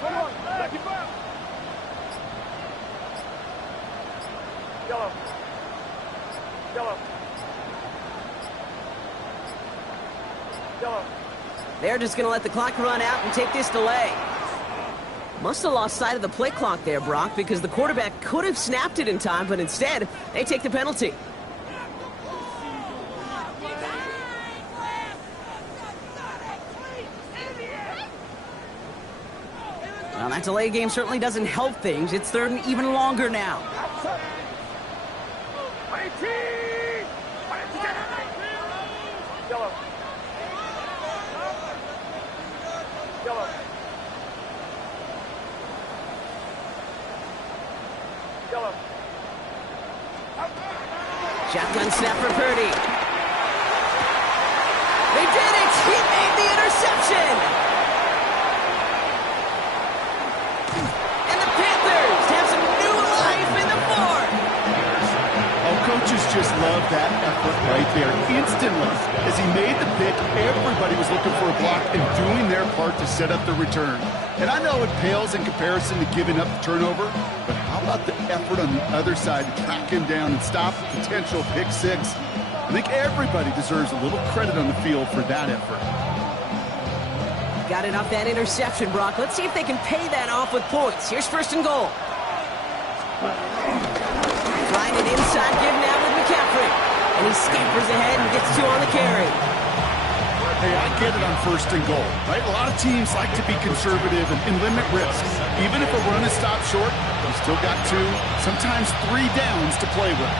21. Back it back. Yellow. They're just going to let the clock run out and take this delay. Must have lost sight of the play clock there, Brock, because the quarterback could have snapped it in time, but instead, they take the penalty. Well, that delay game certainly doesn't help things. It's 3rd and even longer now. 18. Yellow. Shotgun snap for Purdy. They did it! He made the interception! And the Panthers have some new life in the 4th. Oh, coaches just love that effort right there. Instantly, as he made the pick, everybody was looking for a block and doing their part to set up the return. And I know it pales in comparison to giving up the turnover, but how about the effort on the other side to track him down and stop a potential pick 6? I think everybody deserves a little credit on the field for that effort. Got it off that interception, Brock. Let's see if they can pay that off with points. Here's 1st and goal. Flying it inside, give now with McCaffrey. And he scampers ahead and gets 2 on the carry. Hey, I get it on 1st and goal, right? A lot of teams like to be conservative and limit risks. Even if a run is stopped short, you still got 2, sometimes 3 downs to play with.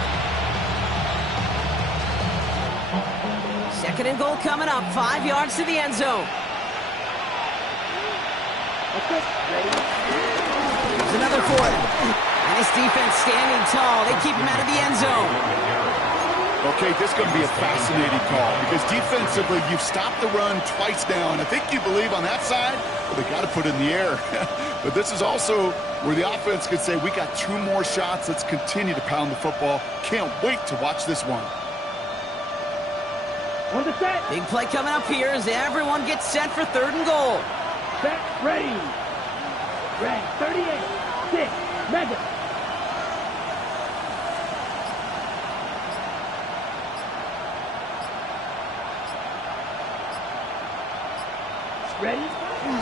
2nd and goal coming up, 5 yards to the end zone. There's another 4th. And this defense standing tall. They keep him out of the end zone. Okay, this is going to be a fascinating call because defensively, you've stopped the run twice now, and I think you believe on that side, well, they got to put it in the air. But this is also where the offense could say, we got 2 more shots. Let's continue to pound the football. Can't wait to watch this one. On the set. Big play coming up here as everyone gets set for 3rd and goal. Set. Ready. Red 38. 6. Mega. Ready?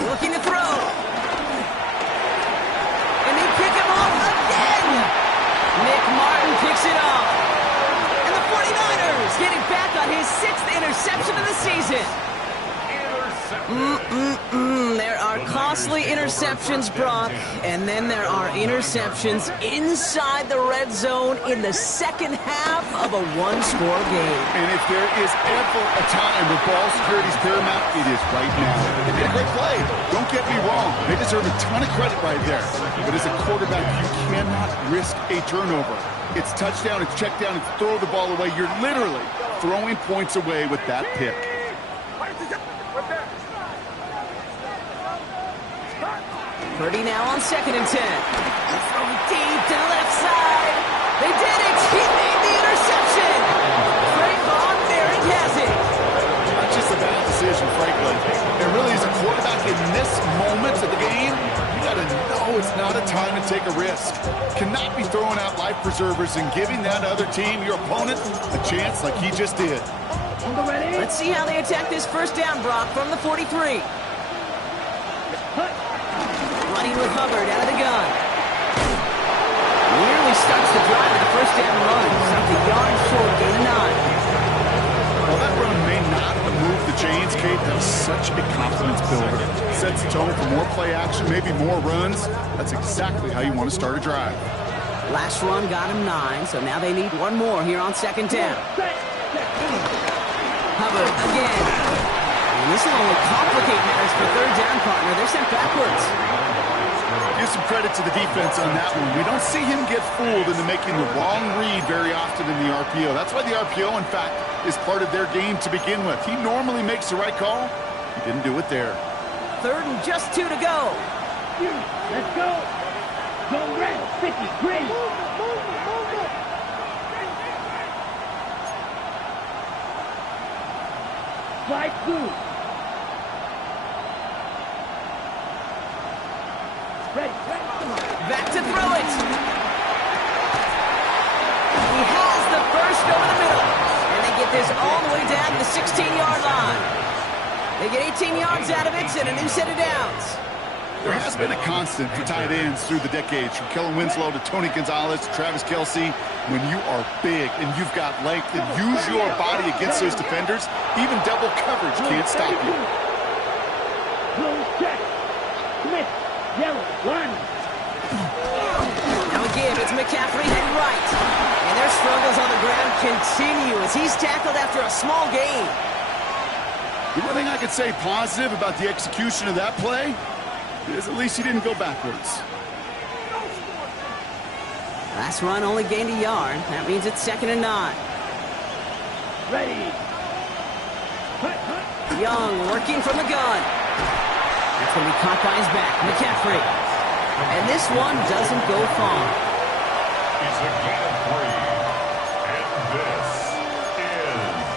Looking to throw. And they pick him off again. Nick Martin picks it off. And the 49ers getting back on his 6th interception of the season. There are costly interceptions, Brock, and then there are interceptions inside the red zone in the second half of a one-score game. And if there is ever a time where ball security is paramount, it is right now. They did a great play. Don't get me wrong. They deserve a ton of credit right there. But as a quarterback, you cannot risk a turnover. It's touchdown, it's check down, it's throw the ball away. You're literally throwing points away with that pick. Purdy now on 2nd and 10. From deep to the left side. They did it. He made the interception. Frank Vaughn, there he has it. Not just a bad decision, frankly. It really is a quarterback in this moment of the game. You got to know it's not a time to take a risk. Cannot be throwing out life preservers and giving that other team, your opponent, a chance like he just did. Let's see how they attack this first down, Brock, from the 43. Running with Hubbard out of the gun. Nearly starts the drive with the first down run. Up the yard short, gain of 9. Well, that run may not move the chains, Kate. That's such a confidence builder. Sets the tone for more play action, maybe more runs. That's exactly how you want to start a drive. Last run got him 9, so now they need one more here on 2nd down. Hubbard again. And this will only complicate matters for 3rd down, partner. They're sent backwards. Give some credit to the defense on that one. We don't see him get fooled into making the wrong read very often in the RPO. That's why the RPO, in fact, is part of their game to begin with. He normally makes the right call. He didn't do it there. 3rd and just 2 to go. Let's go. Go red. 50. Green. Slide through. Ready. Back to throw it. He has the first over the middle. And they get this all the way down to the 16-yard line. They get 18 yards out of it and a new set of downs. There has been a constant for tight ends through the decades, from Kellen Winslow to Tony Gonzalez to Travis Kelce. When you are big and you've got length and use your body against those defenders, even double coverage can't stop you. Blue check. Smith. Yellow. One. Now again, it's McCaffrey heading right. And their struggles on the ground continue as he's tackled after a small gain. The one thing I could say positive about the execution of that play is at least he didn't go backwards. Last run only gained a yard. That means it's 2nd and 9. Ready. Young working from the gun. That's going to be caught by his back. McCaffrey. And this one doesn't go far. It's a gain of 3. And this is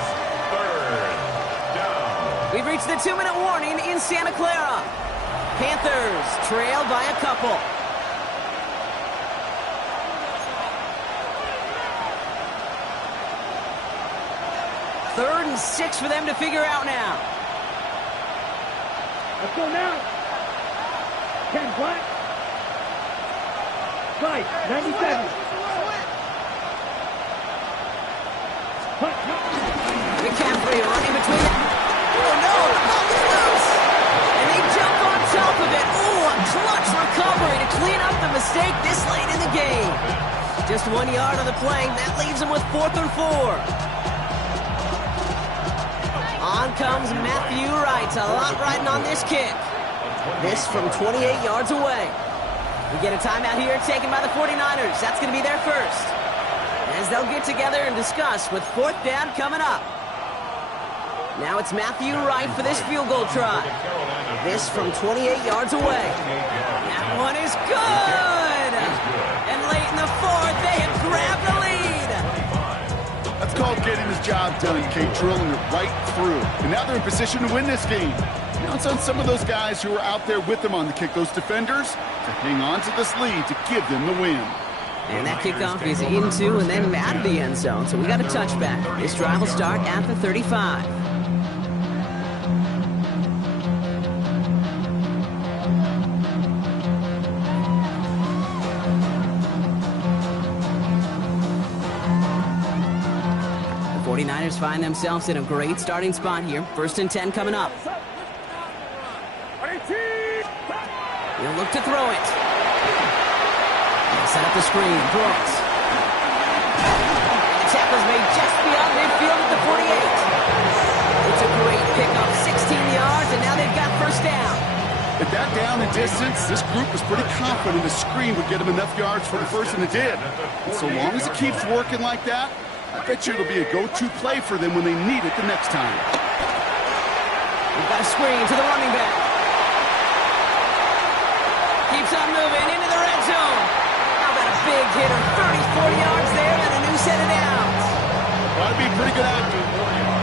3rd down. We've reached the 2-minute warning in Santa Clara. Panthers trail by a couple. Third and 6 for them to figure out now. Let's go now. 10 black. Right, 97. McCaffrey running between them. Oh no, the ball is loose. And they jump on top of it. Oh, a clutch recovery to clean up the mistake this late in the game. Just 1 yard on the play. That leaves them with 4th and 4. On comes Matthew Wright. A lot riding on this kick. This from 28 yards away. We get a timeout here taken by the 49ers. That's going to be their first. As they'll get together and discuss with 4th down coming up. Now it's Matthew Wright for this field goal try. This from 28 yards away. That one is good. And late in the 4th, they have grabbed the lead. That's called getting his job done, Kate, drilling it right through. And now they're in position to win this game. Now it's on some of those guys who are out there with them on the kick, those defenders, to hang on to this lead to give them the win. And that kickoff is into and then out of the end zone. So we got a touchback. This drive will start at the 35. The 49ers find themselves in a great starting spot here. 1st and 10 coming up. He'll look to throw it. He'll set up the screen. Brooks. And the tackle's made just beyond midfield at the 48. It's a great pickup. 16 yards, and now they've got first down. At that down and distance, this group was pretty confident the screen would get them enough yards for the first, and it did. And so long as it keeps working like that, I bet you it'll be a go-to play for them when they need it the next time. We've got a screen to the running back. Keeps on moving into the red zone. How about a big hitter? 30, 40 yards there and a new set of downs. Gotta be pretty good at it.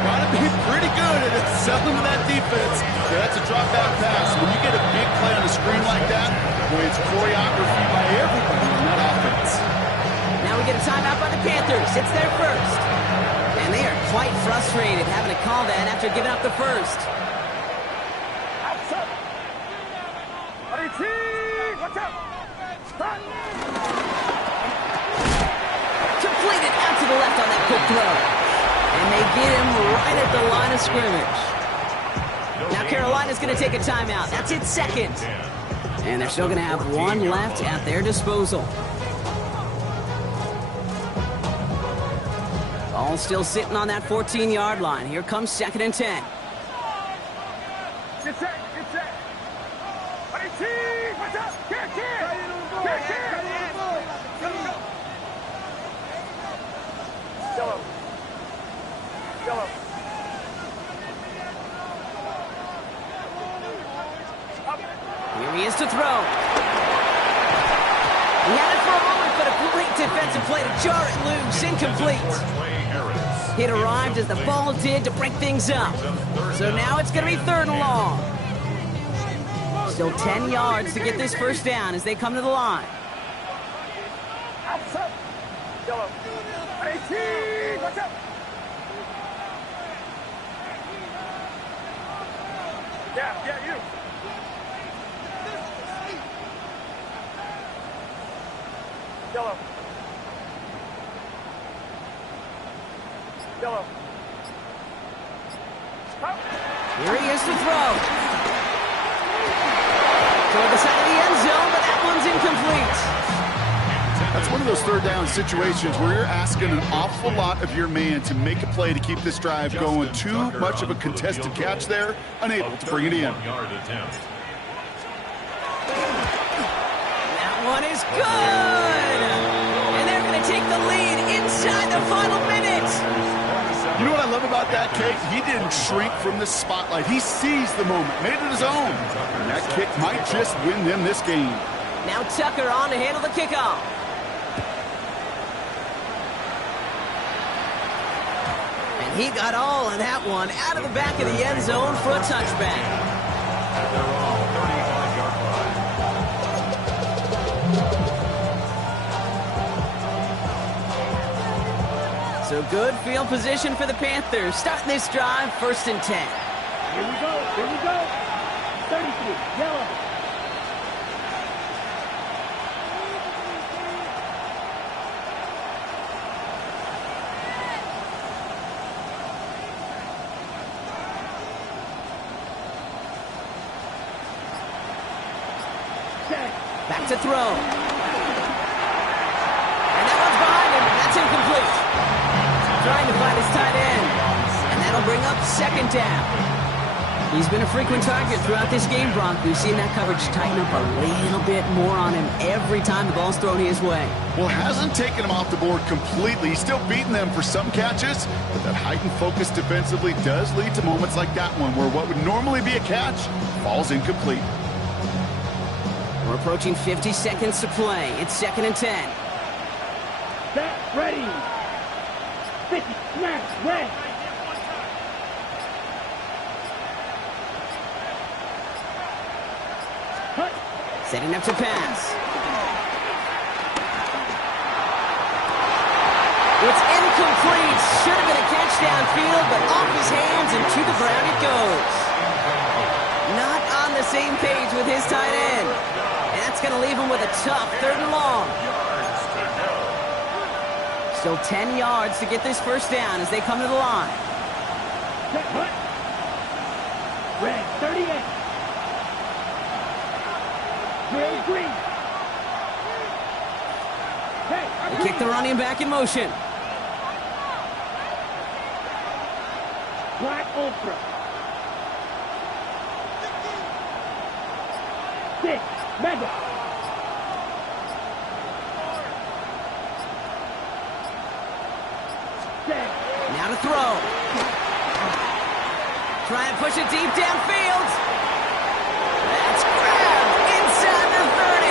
Gotta be pretty good at it. Selling to that defense. Yeah, that's a drop-back pass. When you get a big play on a screen like that, boy, it's choreography by everybody on that offense. Now we get a timeout by the Panthers. It's their first. And they are quite frustrated having to call that after giving up the first. Completed out to the left on that quick throw. And they get him right at the line of scrimmage. Now Carolina's going to take a timeout. That's its second. And they're still going to have one left at their disposal. All still sitting on that 14-yard line. Here comes 2nd and 10. Get set, get set. What's up? Get. Yellow. Here he is to throw. He had it for a moment, but a great defensive play to jar it loose. Incomplete. It arrived as the ball did to break things up. So now it's going to be 3rd and long. Still 10 yards to get this first down as they come to the line. Yellow. 18. What's up? Yeah, you. Yellow. Here he is to throw. Toward the side of the end zone, but that one's incomplete. That's one of those 3rd down situations where you're asking an awful lot of your man to make a play to keep this drive going. Too much of a contested catch there, unable to bring it in. That one is good! And they're going to take the lead inside the final minute. You know what I love about that kick? He didn't shrink from the spotlight. He seized the moment, made it his own. And that kick might just win them this game. Now Tucker on to handle the kickoff. And he got all of that one out of the back of the end zone for a touchback. So good field position for the Panthers. Starting this drive, 1st and 10. Here we go. 33, yellow. Back to throw. And that one's behind him. That's incomplete. Trying to find his tight end. And that'll bring up 2nd down. He's been a frequent target throughout this game, Bronk. We've seen that coverage tighten up a little bit more on him every time the ball's thrown his way. Well, hasn't taken him off the board completely. He's still beating them for some catches, but that heightened focus defensively does lead to moments like that one where what would normally be a catch falls incomplete. We're approaching 50 seconds to play. It's 2nd and 10. Set, ready. 50, snap, red. Cut. Setting up to pass. It's incomplete. Should have been a catch downfield, but off his hands and to the ground it goes. Not on the same page with his tight end. And that's going to leave him with a tough 3rd and long. Still 10 yards to get this first down as they come to the line. Set, cut. Red, 38. green. Hey, They kick the running back in motion. Black Ultra. 6, Mega. Now to throw. Trying to push it deep downfield. That's grabbed inside the 30.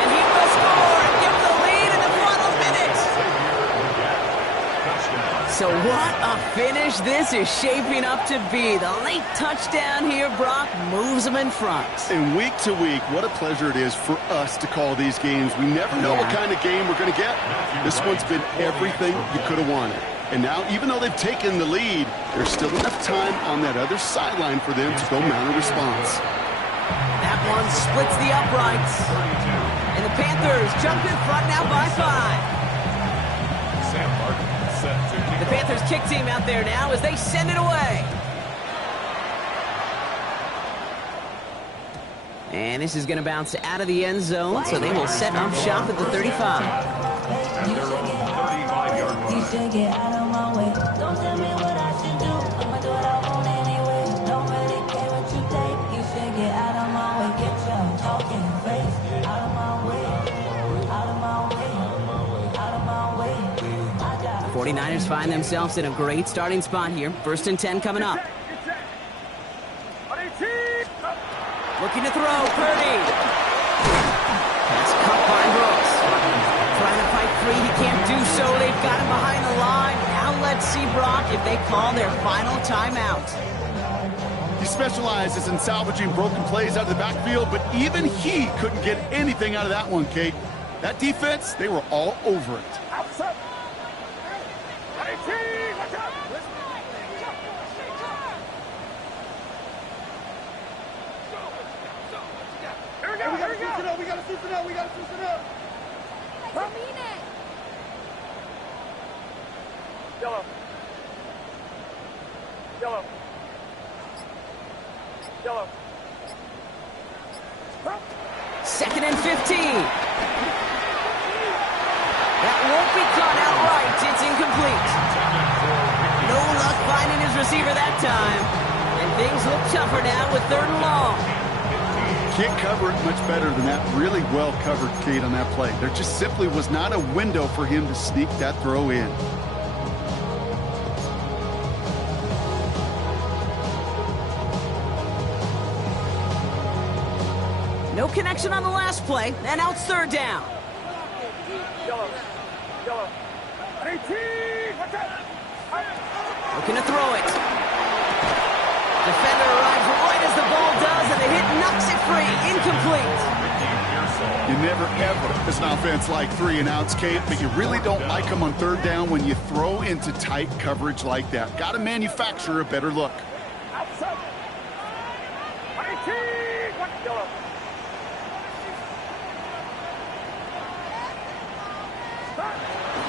And he will score and give the lead in the final minutes. So what a finish this is shaping up to be. The late touchdown here, Brock, moves them in front. And week to week, what a pleasure it is for us to call these games. We never know what kind of game we're going to get. This one's been everything you could have wanted. And now, even though they've taken the lead, there's still enough time on that other sideline for them to go mount a response. That one splits the uprights. And the Panthers jump in front now by 5. Sam Martin set to kick The Panthers kick team out there now as they send it away. And this is going to bounce out of the end zone, so they will set up shop at the 35. at their own 35-yard line. You should get out of my way. Don't tell me what I should do. I'ma do what I want anyway. Don't really care what you think. You should get out of my way. Get your talking face out of my way. Out of my way. Out of my way. The 49ers find themselves in a great starting spot here. 1st and 10 coming up. Looking to throw, Purdy. Pass cut by Brooks. Trying to fight free, he can't do so. They've got him behind the line. Now let's see, Brock, if they call their final timeout. He specializes in salvaging broken plays out of the backfield, but even he couldn't get anything out of that one, Kate. That defense, they were all over it. We gotta switch it up. We gotta switch it up. Yellow. Yellow. Yellow. 2nd and 15. That won't be caught outright. It's incomplete. No luck finding his receiver that time. And things look tougher now with 3rd and long. Can't cover it much better than that. Really well covered, Kate, on that play. There just simply was not a window for him to sneak that throw in. No connection on the last play, and now it's 3rd down. Yellow. Yellow. 18. Watch out. Looking to throw it. Defender arrives right as the ball does, and the hit knocks it free. Incomplete. You never, ever, as an offense, like 3 and outs, Kate, but you really don't like them on 3rd down when you throw into tight coverage like that. Got to manufacture a better look. Outside. 18. Watch yellow.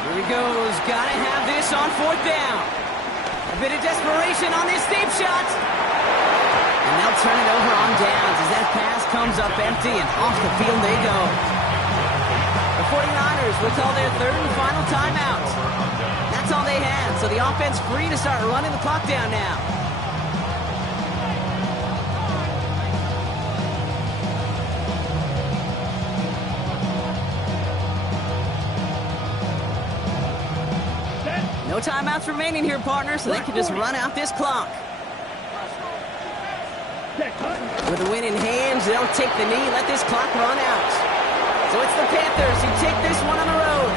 Here he goes. Gotta have this on 4th down. A bit of desperation on this deep shot. And they'll turn it over on downs as that pass comes up empty and off the field they go. The 49ers will call their 3rd and final timeout. That's all they had, so the offense free to start running the clock down now. No timeouts remaining here, partner, so they can just run out this clock. With a win in hand, they'll take the knee, let this clock run out. So it's the Panthers who take this one on the road.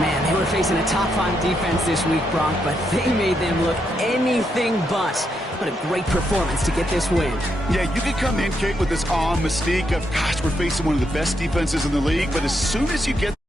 Man, they were facing a top 5 defense this week, Brock, but they made them look anything but. What a great performance to get this win. Yeah, you could come in, Kate, with this mystique of, gosh, we're facing one of the best defenses in the league, but as soon as you get